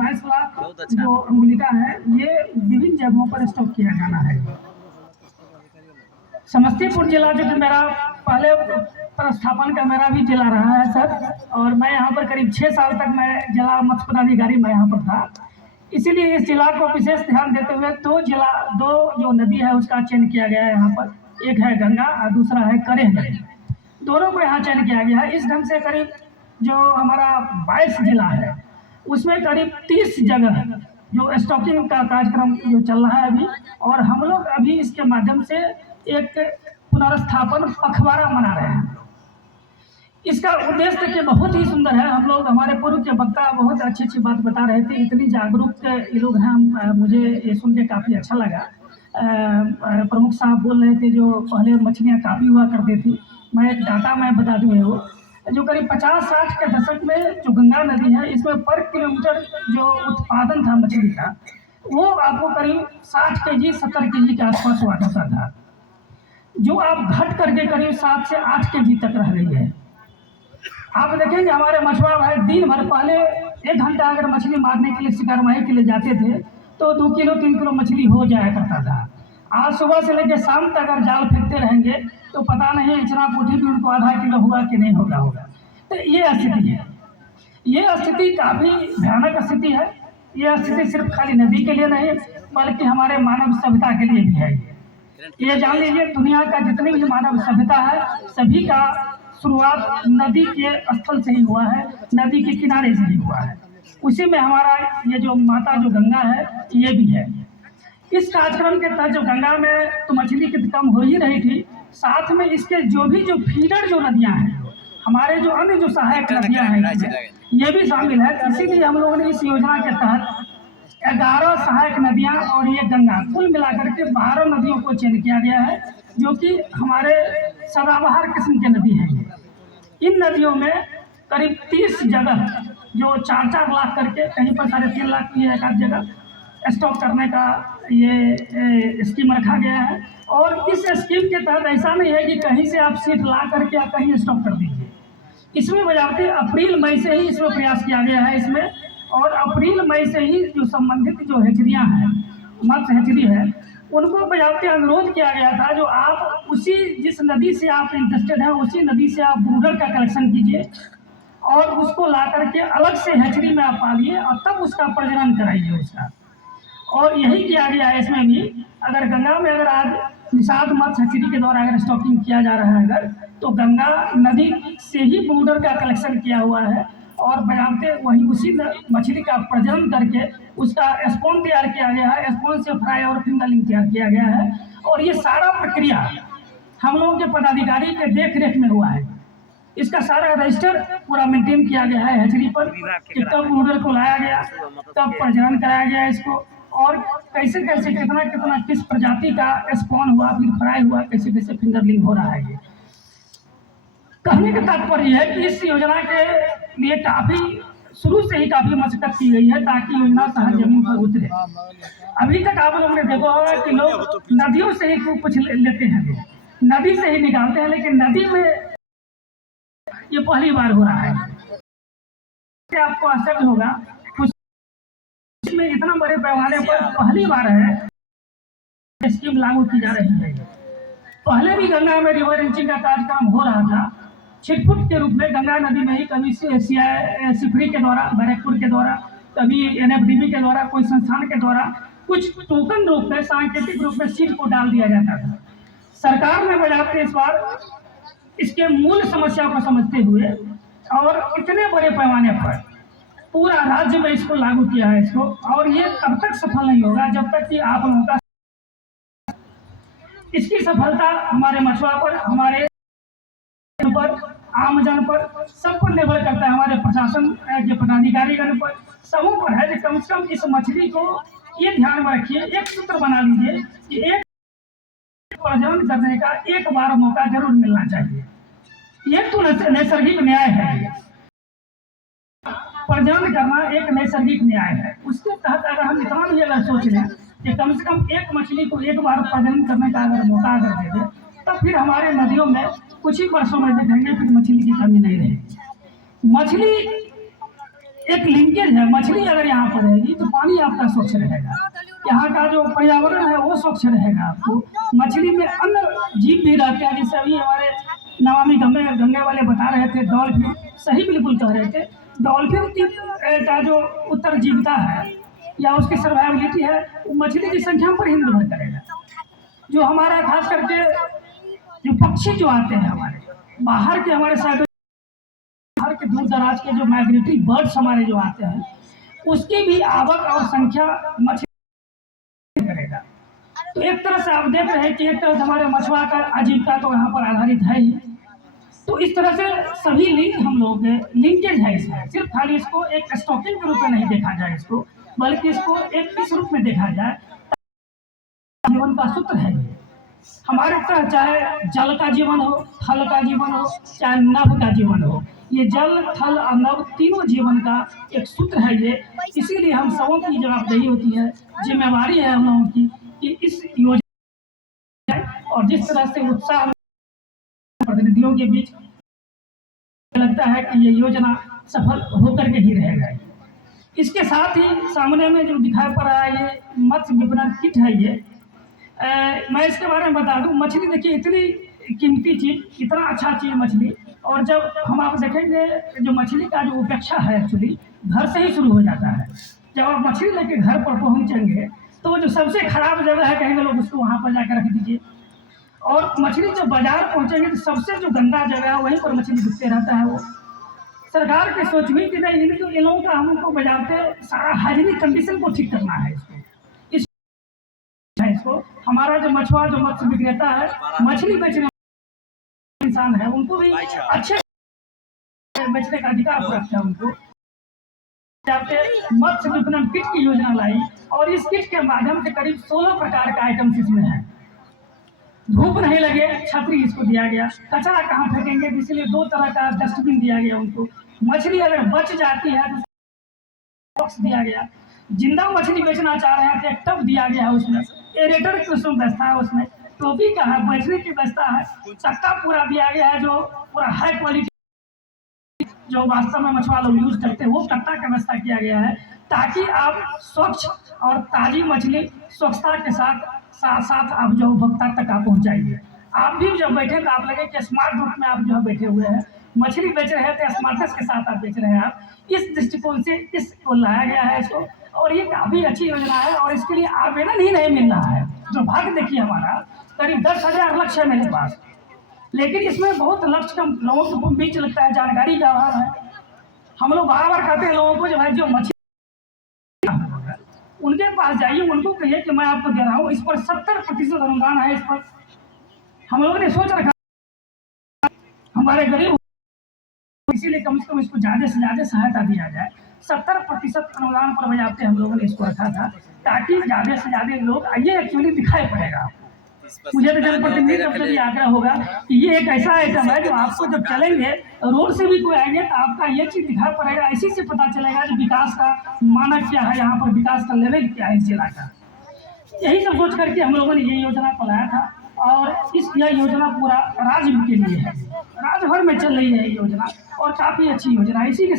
22 लाख जो अंगुलिका है ये विभिन्न जगहों पर स्टॉक किया जाना है। समस्तीपुर जिला जो कि मेरा पहले प्रस्थापन का मेरा भी जिला रहा है सर, और मैं यहाँ पर करीब 6 साल तक मैं जिला मत्स्य पदाधिकारी मैं यहाँ पर था। इसीलिए इस जिला को विशेष ध्यान देते हुए दो जो नदी है उसका चयन किया गया है यहाँ पर। एक है गंगा और दूसरा है करेह नदी, दोनों को यहाँ चयन किया गया है। इस ढंग से करीब जो हमारा 22 जिला है उसमें करीब 30 जगह जो स्टॉकिंग का कार्यक्रम जो चल रहा है अभी, और हम लोग अभी इसके माध्यम से एक पुनर्स्थापन पखवाड़ा मना रहे हैं। इसका उद्देश्य देखिए बहुत ही सुंदर है। हम लोग हमारे पूर्व के वक्ता बहुत अच्छी अच्छी बात बता रहे थे, इतनी जागरूक ये लोग हैं, मुझे ये सुन के काफ़ी अच्छा लगा। प्रमुख साहब बोल रहे थे जो पहले मछलियाँ काफ़ी हुआ करती थी। मैं एक डाटा मैं बता दूँ, वो जो करीब 50-60 के दशक में जो गंगा नदी है इसमें पर किलोमीटर जो उत्पादन था मछली का वो आपको करीब 60 केजी 70 केजी के आसपास हुआ करता था, जो आप घट करके करीब 7 से 8 केजी तक रह गई है। आप देखेंगे हमारे मछुआरा भाई दिन भर पहले 1 घंटा अगर मछली मारने के लिए शिकार माही के लिए जाते थे तो 2 किलो 3 किलो मछली हो जाया करता था। आज सुबह से लेकर शाम तक अगर जाल फेंकते रहेंगे तो पता नहीं इतना पुठी भी उनको आधा किलो हुआ कि नहीं होगा। तो ये स्थिति है, ये स्थिति काफ़ी भयानक स्थिति है। ये स्थिति सिर्फ खाली नदी के लिए नहीं बल्कि हमारे मानव सभ्यता के लिए भी है। ये जान लीजिए दुनिया का जितनी भी मानव सभ्यता है सभी का शुरुआत नदी के स्थल से ही हुआ है, नदी के किनारे से ही हुआ है। उसी में हमारा ये जो माता जो गंगा है ये भी है। इस कार्यक्रम के तहत जो गंगा में तो मछली की कम हो ही रही थी, साथ में इसके जो फीडर जो नदियाँ हैं, हमारे जो अन्य जो सहायक नदियाँ हैं ये भी शामिल है। इसीलिए हम लोगों ने इस योजना के तहत 11 सहायक नदियाँ और ये गंगा कुल मिलाकर के 12 नदियों को चयन किया गया है, जो कि हमारे सदाबहार किस्म की नदी हैं। इन नदियों में करीब 30 जगह जो 4-4 लाख करके, कहीं पर 3.5 लाख की एक आध जगह स्टॉक करने का ये स्कीम रखा गया है। और इस स्कीम के तहत ऐसा नहीं है कि कहीं से आप सीट ला करके आप कहीं स्टॉक कर दीजिए। इसमें बजाते अप्रैल मई से ही इसमें प्रयास किया गया है इसमें, और अप्रैल मई से ही जो संबंधित जो हेचरियाँ हैं, मत्स्य हेचरी है, उनको बजाते अनुरोध किया गया था जो आप उसी जिस नदी से आप इंटरेस्टेड हैं उसी नदी से आप ब्रूडर का कलेक्शन कीजिए और उसको ला करके अलग से हेचरी में आप पालिए और तब उसका प्रजनन कराइए उसका। और यही किया गया है इसमें भी। अगर गंगा में अगर आज निषाद मत्स्य हेचरी के द्वारा अगर स्टॉकिंग किया जा रहा है अगर, तो गंगा नदी से ही ब्रूडर का कलेक्शन किया हुआ है और बजाते वहीं उसी मछली का प्रजनन करके उसका स्पॉन तैयार किया गया है। स्पॉन से फ्राई और फिंगरलिंग तैयार किया गया है और ये सारा प्रक्रिया हम लोगों के पदाधिकारी के देख रेख में हुआ है। इसका सारा रजिस्टर पूरा मेंटेन किया गया है हेचरी पर कि कब ब्रूडर को लाया गया, कब प्रजनन कराया गया इसको, और कैसे कैसे कितना कितना किस प्रजाति का स्पॉन हुआ, फिर फ्राई हुआ, कैसे कैसे फिंगरलिंग हो रहा है। ये कहने का तात्पर्य है कि इस योजना के लिए काफ़ी शुरू से ही काफ़ी मशक्कत की गई है ताकि योजना सहज जमीन पर उतरे। अभी तक आप लोगों ने देखा होगा कि लोग नदियों से ही कुछ लेते हैं, नदी से ही निकालते हैं, लेकिन नदी में ये पहली बार हो रहा है। आपको आश्चर्य होगा कुछ में इतना बड़े पैमाने पर पहली बार है स्कीम लागू की जा रही है। पहले भी गंगा में रिवर इंचिंग का कार्यक्रम हो रहा था छिटपुट के रूप में गंगा नदी में ही, कभी सिफरी के द्वारा, बैरकपुर के द्वारा, कभी NFDB के द्वारा, कोई संस्थान के द्वारा कुछ टोकन रूप में सांकेतिक रूप में सीट को डाल दिया जाता था। सरकार ने बजाते इस बार इसके मूल समस्या को समझते हुए और इतने बड़े पैमाने पर पूरा राज्य में इसको लागू किया है इसको, और ये तब तक सफल नहीं होगा जब तक कि आप लोगों का इसकी सफलता हमारे मछुआरों पर, हमारे पर, आमजन पर, सब पर निर्भर करता है। हमारे प्रशासन के पदाधिकारीगण पर, सबों पर है कि कम से कम इस मछली को ये ध्यान में रखिए, एक सूत्र बना लीजिए कि एक प्रजनन करने का एक बार मौका जरूर मिलना चाहिए। ये तो नैसर्गिक न्याय है, प्रजनन करना एक नैसर्गिक न्याय है। उसके तहत अगर हम इतना भी अगर सोच लें कि कम से कम एक मछली को एक बार प्रजनन करने का अगर मौका अगर दे दे, तब फिर हमारे नदियों में कुछ ही वर्षों में देखेंगे फिर मछली की कमी नहीं रहेगी। मछली एक लिंकेज है, मछली अगर यहाँ पर रहेगी आपका स्वच्छ रहेगा, यहाँ का जो पर्यावरण है वो स्वच्छ रहेगा। आपको मछली में अन्य जीव भी रहते हैं, जैसे अभी हमारे नमामि गंगे वाले बता रहे थे, डॉल्फिन, सही बिल्कुल कह रहे थे। डॉल्फिन का जो उत्तरजीविता है या उसकी सर्वाइवलिटी है, वो मछली की संख्या पर ही निर्भर करेगा। जो हमारा खास करके जो पक्षी जो आते हैं हमारे बाहर के, हमारे साइड बाहर के दूर दराज के जो माइग्रेटरी बर्ड्स हमारे जो आते हैं, उसकी भी आवक और संख्या मछली करेगा। तो एक तरह से आप देख रहे हैं कि एक तरह से हमारे मछुआ का आजीविका तो यहाँ पर आधारित है ही। तो इस तरह से सभी लिंक हम लोग लिंकेज है इसमें, सिर्फ खाली इसको एक स्टॉकिंग के रूप में नहीं देखा जाए इसको, बल्कि इसको एक इस रूप में देखा जाए। जीवन का सूत्र है हमारे तरह, चाहे जल का जीवन हो, थल का जीवन हो, चाहे नभ का जीवन हो, ये जल, थल और नभ तीनों जीवन का एक सूत्र है ये। इसीलिए हम सबों की जवाबदेही होती है, जिम्मेवारी है हम लोगों की कि इस योजना और जिस तरह से उत्साह प्रतिनिधियों के बीच लगता है कि ये योजना सफल होकर के ही रहेगा। इसके साथ ही सामने में जो दिखाई पड़ रहा है ये मत्स्य विपणन किट है ये। मैं इसके बारे में बता दूं, मछली देखिए इतनी कीमती चीज़, इतना अच्छा चीज़ मछली, और जब हम आप देखेंगे जो मछली का जो उपेक्षा है एक्चुअली घर से ही शुरू हो जाता है। जब आप मछली लेके घर पर पहुंचेंगे तो जो सबसे खराब जगह है कहेंगे लोग उसको वहाँ पर जाकर रख दीजिए, और मछली जब बाजार पहुँचेंगे तो सबसे जो गंदा जगह है वहीं पर मछली बिकते रहता है। वो सरकार की सोच हुई कि नहीं, इन लोगों का हमको बजाते सारा हाइजीनिक कंडीशन को ठीक करना है। इसको हमारा जो मछुआ जो मत्स्य विक्रेता है, मछली बेचने इंसान है, उनको भी अच्छे बेचने का अधिकार प्राप्त है। उनको मत्स्य विपणन किट की योजना लाई, और इस किट के माध्यम से करीब 16 प्रकार का आइटम्स इसमें है। धूप नहीं लगे छतरी इसको दिया गया, कचरा कहाँ फेंकेंगे इसलिए 2 तरह का डस्टबिन दिया गया उनको। मछली अगर बच जाती है तो बॉक्स दिया गया। जिंदा मछली बेचना चाह रहे हैं तो एक टब दिया गया है, उसमें एरेटर की उसमें व्यवस्था है, उसमें टोपी का है, बैठने की व्यवस्था है, चक्का पूरा दिया गया है जो पूरा हाई क्वालिटी जो वास्तव में मछुआ लोग यूज करते हैं वो कट्टा का व्यवस्था किया गया है, ताकि आप स्वच्छ और ताजी मछली स्वच्छता के साथ साथ आप जो उपभोक्ता तक आप पहुँचाइए। आप भी जब बैठे तो आप लगे कि स्मार्ट रूप में आप जो है बैठे हुए हैं, मछली बेच रहे हैं तो स्मार्टनेस के साथ आप बेच रहे हैं। आप इस दृष्टिकोण से इसको लाया गया है इसको, और ये काफ़ी अच्छी योजना है। और इसके लिए आवेदन ही नहीं मिल रहा है। जो भाग्य देखिए हमारा करीब 10,000 लक्ष्य है मेरे पास, लेकिन इसमें बहुत लक्ष्य कम लोगों को बीच लगता है, जानकारी का अभाव है। हम लोग बार बार कहते हैं लोगों को, जब जो मछली उनके पास जाइए, उनको कहिए कि मैं आपको दे रहा हूँ, इस पर 70% अनुदान है। इस पर हम लोगों ने सोच रखा हमारे गरीब, इसीलिए कम से कम इसको ज़्यादा से ज़्यादा सहायता दिया जाए। 70% अनुदान पर बजाते हम लोगों ने इसको रखा था, ताकि ज़्यादा से ज़्यादा लोग ये एक्चुअली दिखाई पड़ेगा। मुझे तो जनप्रतिनिधि से भी आग्रह होगा कि ये एक ऐसा आइटम है जो आपको जब चलेंगे रोड से भी कोई आएंगे तो आपका ये चीज़ दिखाई पड़ेगा। इसी से पता चलेगा कि विकास का मानक क्या है, यहाँ पर विकास का लेवल क्या है इस जिला का। यही सब सोच करके हम लोगों ने ये योजना को लाया था, और यह योजना पूरा राज्य के लिए है, राज्य भर में चल रही है ये योजना, और काफ़ी अच्छी योजना है। इसी के